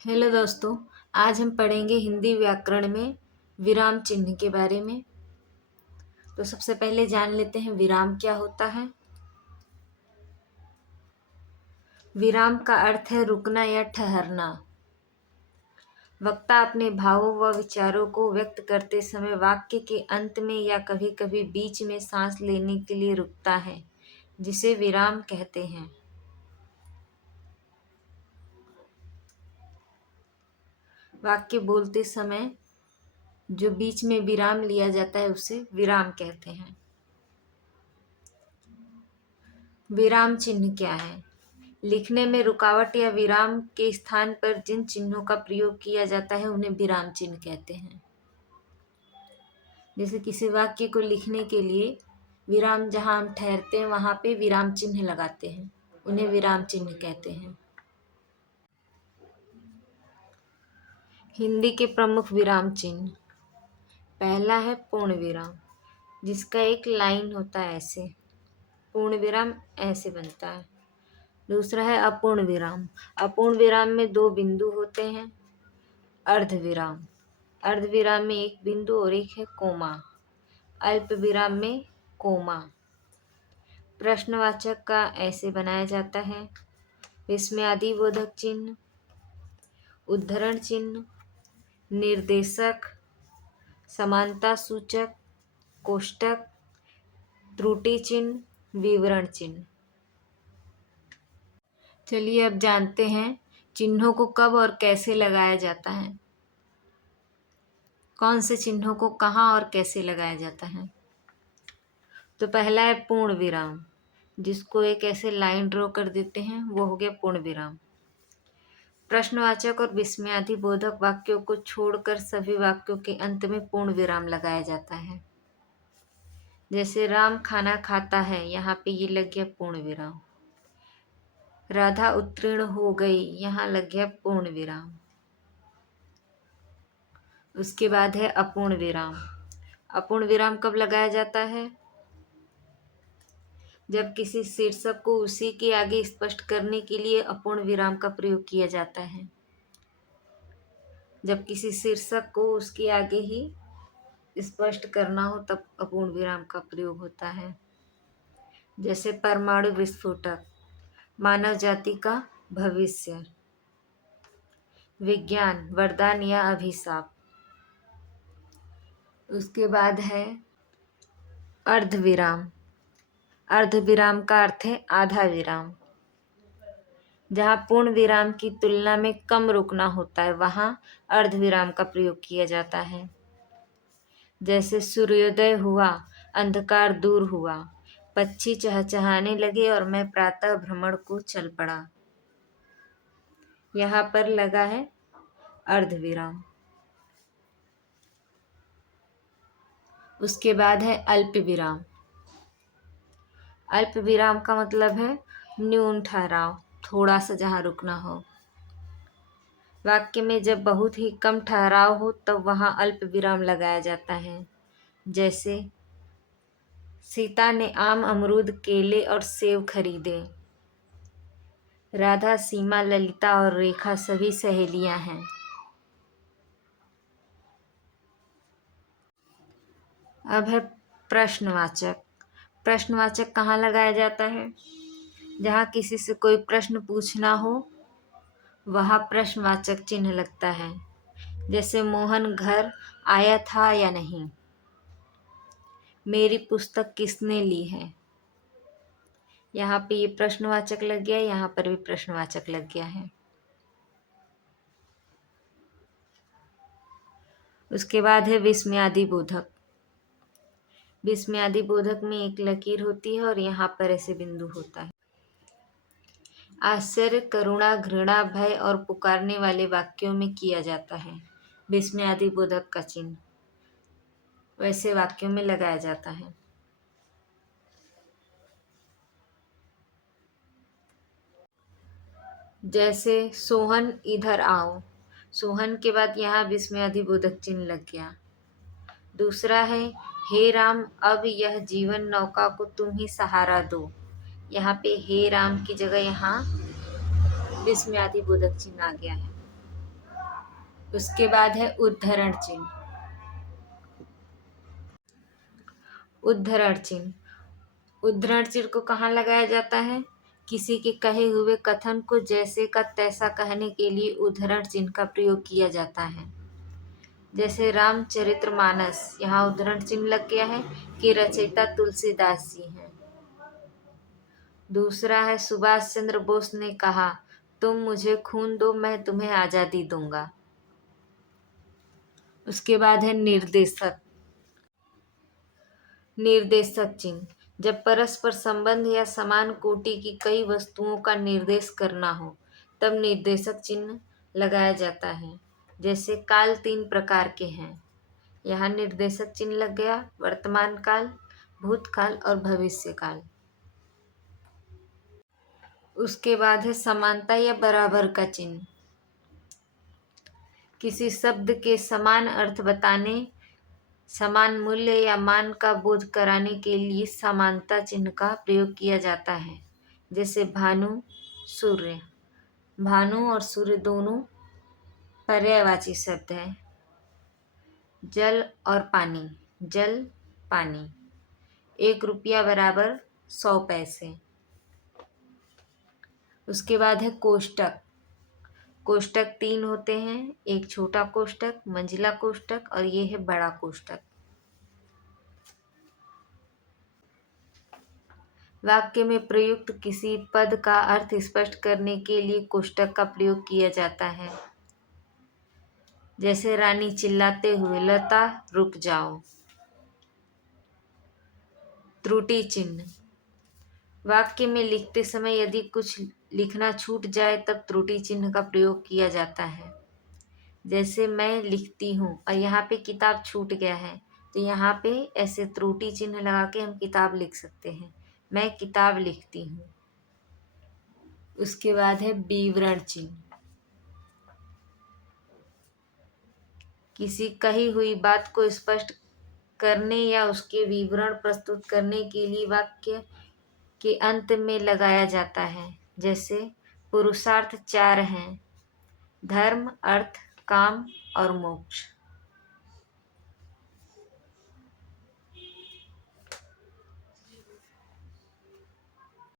Hello दोस्तों। आज हम पढ़ेंगे हिंदी व्याकरण में विराम चिन्ह के बारे में। तो सबसे पहले जान लेते हैं विराम क्या होता है। विराम का अर्थ है रुकना या ठहरना। वक्ता अपने भावों व विचारों को व्यक्त करते समय वाक्य के अंत में या कभी कभी बीच में सांस लेने के लिए रुकता है, जिसे विराम कहते हैं। वाक्य बोलते समय जो बीच में विराम लिया जाता है उसे विराम कहते हैं। विराम चिन्ह क्या है? लिखने में रुकावट या विराम के स्थान पर जिन चिन्हों का प्रयोग किया जाता है उन्हें विराम चिन्ह कहते हैं। जैसे किसी वाक्य को लिखने के लिए विराम जहाँ हम ठहरते हैं वहाँ पे विराम चिन्ह लगाते हैं, उन्हें विराम चिन्ह कहते हैं। हिंदी के प्रमुख विराम चिन्ह। पहला है पूर्ण विराम, जिसका एक लाइन होता है ऐसे, पूर्ण विराम ऐसे बनता है। दूसरा है अपूर्ण विराम। अपूर्ण विराम में दो बिंदु होते हैं। अर्ध विराम, अर्ध विराम में एक बिंदु और एक है कोमा। अल्प विराम में कोमा। प्रश्नवाचक का ऐसे बनाया जाता है। विस्मयादिबोधक चिन्ह, उद्धरण चिन्ह, निर्देशक, समानता सूचक, कोष्टक, त्रुटि चिन्ह, विवरण चिन्ह। चलिए अब जानते हैं चिन्हों को कब और कैसे लगाया जाता है। कौन से चिन्हों को कहाँ और कैसे लगाया जाता है। तो पहला है पूर्ण विराम, जिसको एक ऐसे लाइन ड्रॉ कर देते हैं, वो हो गया पूर्ण विराम। प्रश्नवाचक और विस्मयादिबोधक वाक्यों को छोड़कर सभी वाक्यों के अंत में पूर्ण विराम लगाया जाता है। जैसे राम खाना खाता है, यहाँ पे ये लग गया पूर्ण विराम। राधा उत्तीर्ण हो गई, यहाँ लग गया पूर्ण विराम। उसके बाद है अपूर्ण विराम। अपूर्ण विराम कब लगाया जाता है? जब किसी शीर्षक को उसी के आगे स्पष्ट करने के लिए अपूर्ण विराम का प्रयोग किया जाता है। जब किसी शीर्षक को उसके आगे ही स्पष्ट करना हो तब अपूर्ण विराम का प्रयोग होता है। जैसे परमाणु विस्फोटक, मानव जाति का भविष्य, विज्ञान, वरदान या अभिशाप। उसके बाद है अर्ध विराम। अर्ध विराम का अर्थ है आधा विराम। जहाँ पूर्ण विराम की तुलना में कम रुकना होता है वहाँ अर्ध विराम का प्रयोग किया जाता है। जैसे सूर्योदय हुआ, अंधकार दूर हुआ, पक्षी चहचहाने लगे और मैं प्रातः भ्रमण को चल पड़ा। यहाँ पर लगा है अर्ध विराम। उसके बाद है अल्प विराम। अल्प विराम का मतलब है न्यून ठहराव, थोड़ा सा जहाँ रुकना हो। वाक्य में जब बहुत ही कम ठहराव हो तब वहाँ अल्प विराम लगाया जाता है। जैसे सीता ने आम, अमरूद, केले और सेब खरीदे। राधा, सीमा, ललिता और रेखा सभी सहेलियां हैं। अब है प्रश्नवाचक। प्रश्नवाचक कहाँ लगाया जाता है? जहाँ किसी से कोई प्रश्न पूछना हो वहाँ प्रश्नवाचक चिन्ह लगता है। जैसे मोहन घर आया था या नहीं, मेरी पुस्तक किसने ली है। यहाँ पे ये प्रश्नवाचक लग गया, यहाँ पर भी प्रश्नवाचक लग गया है। उसके बाद है विस्मयादिबोधक। विस्मयादिबोधक में एक लकीर होती है और यहाँ पर ऐसे बिंदु होता है। आश्चर्य, करुणा, घृणा, भय और पुकारने वाले वाक्यों में किया जाता है विस्मयादिबोधक का चिन्ह, वैसे वाक्यों में लगाया जाता है। जैसे सोहन इधर आओ, सोहन के बाद यहाँ विस्मयादिबोधक चिन्ह लग गया। दूसरा है हे राम अब यह जीवन नौका को तुम ही सहारा दो, यहाँ पे हे राम की जगह यहाँ विस्मयादिबोधक चिन्ह आ गया है। उसके बाद है उद्धरण चिन्ह। उद्धरण चिन्ह। उद्धरण चिन्ह को कहाँ लगाया जाता है? किसी के कहे हुए कथन को जैसे का तैसा कहने के लिए उद्धरण चिन्ह का प्रयोग किया जाता है। जैसे रामचरितमानस, यहाँ उद्धरण चिन्ह लग गया है कि रचयिता तुलसीदास जी हैं। दूसरा है सुभाष चंद्र बोस ने कहा, तुम मुझे खून दो मैं तुम्हें आजादी दूंगा। उसके बाद है निर्देशक। निर्देशक चिन्ह। जब परस्पर संबंध या समान कोटि की कई वस्तुओं का निर्देश करना हो तब निर्देशक चिन्ह लगाया जाता है। जैसे काल 3 प्रकार के हैं, यहाँ निर्देशक चिन्ह लग गया, वर्तमान काल, भूतकाल और भविष्य काल। उसके बाद है समानता या बराबर का चिन्ह। किसी शब्द के समान अर्थ बताने, समान मूल्य या मान का बोध कराने के लिए समानता चिन्ह का प्रयोग किया जाता है। जैसे भानु, सूर्य। भानु और सूर्य दोनों पर्यायवाची शब्द हैं। जल और पानी, जल, पानी। 1 रुपया बराबर 100 पैसे। उसके बाद है कोष्टक। कोष्टक 3 होते हैं, एक छोटा कोष्टक, मंझला कोष्टक और ये है बड़ा कोष्टक। वाक्य में प्रयुक्त किसी पद का अर्थ स्पष्ट करने के लिए कोष्टक का प्रयोग किया जाता है। जैसे रानी चिल्लाते हुए, लता रुक जाओ। त्रुटि चिन्ह। वाक्य में लिखते समय यदि कुछ लिखना छूट जाए तब त्रुटि चिन्ह का प्रयोग किया जाता है। जैसे मैं लिखती हूँ और यहाँ पे किताब छूट गया है, तो यहाँ पे ऐसे त्रुटि चिन्ह लगा के हम किताब लिख सकते हैं। मैं किताब लिखती हूँ। उसके बाद है विवरण चिन्ह। किसी कही हुई बात को स्पष्ट करने या उसके विवरण प्रस्तुत करने के लिए वाक्य के अंत में लगाया जाता है। जैसे पुरुषार्थ 4 हैं, धर्म, अर्थ, काम और मोक्ष।